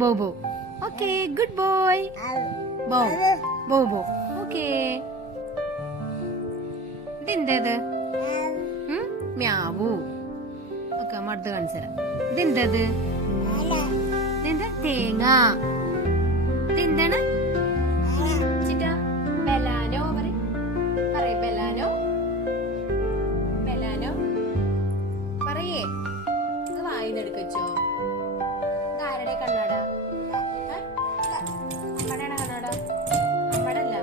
ബോബോ. Okay, good boy. ബോ ബോബോ. Okay. ഇതെന്തത്? മ്യാവൂ. Okay, അമ്മ അടുത്ത് കാണിച്ചു തരാം. ഇതെന്തത്? ഇതെന്താ? തേങ്ങ. ഇതെന്താണ്? ചിട്ടാ ബെലാനോ പറയേ. ബെലാനോ ബെലാനോ പറയേ. ഇത് വായിന്നെടുക്ക വെച്ചോ. ഇതാരുടെ കണ്ണാട? അമ്മയുടെ കണ്ണാട? അമ്മയുടെ അല്ല,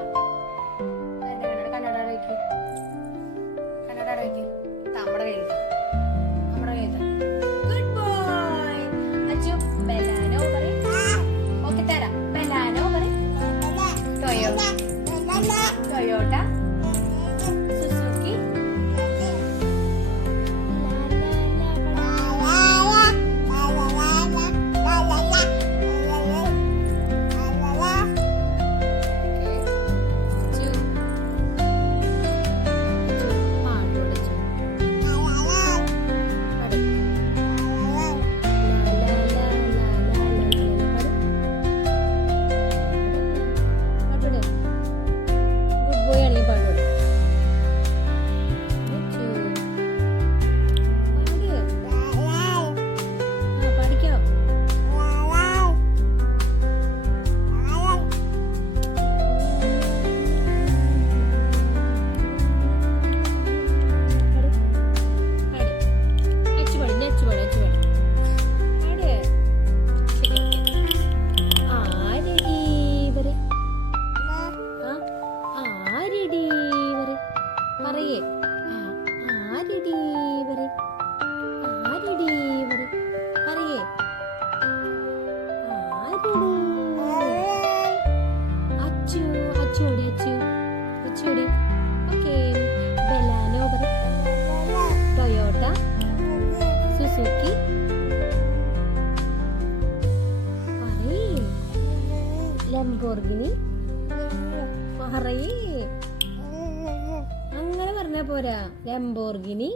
എന്റെ കണ്ണാട. കണ്ണാട വയ്ക്ക്. കണ്ണാട വയ്ക്ക്. നമ്മുടെ കയ്യിൽ നമ്മുടെ കയ്യിൽ. Good boy. അച്ചു ബെലാനോ പറയ്. ഓക്കെ, തരാം. ബെലാനോ പറയ്. ടൊയോട്ട, സുസുക്കി, പറയേ. ആരടി പറയേ. ആരടി പറയേ. ആരടി. അച്ചു അച്ചുടി അച്ചു അച്ചുടി. ഓക്കെ, ബെലാനോ പറ. ടൊയോട്ട, സുസുക്കി പറയേ. ലംബോർഗിനി പറയേ. അങ്ങനെ പറഞ്ഞാ പോരാ. ലംബോർഗിനി.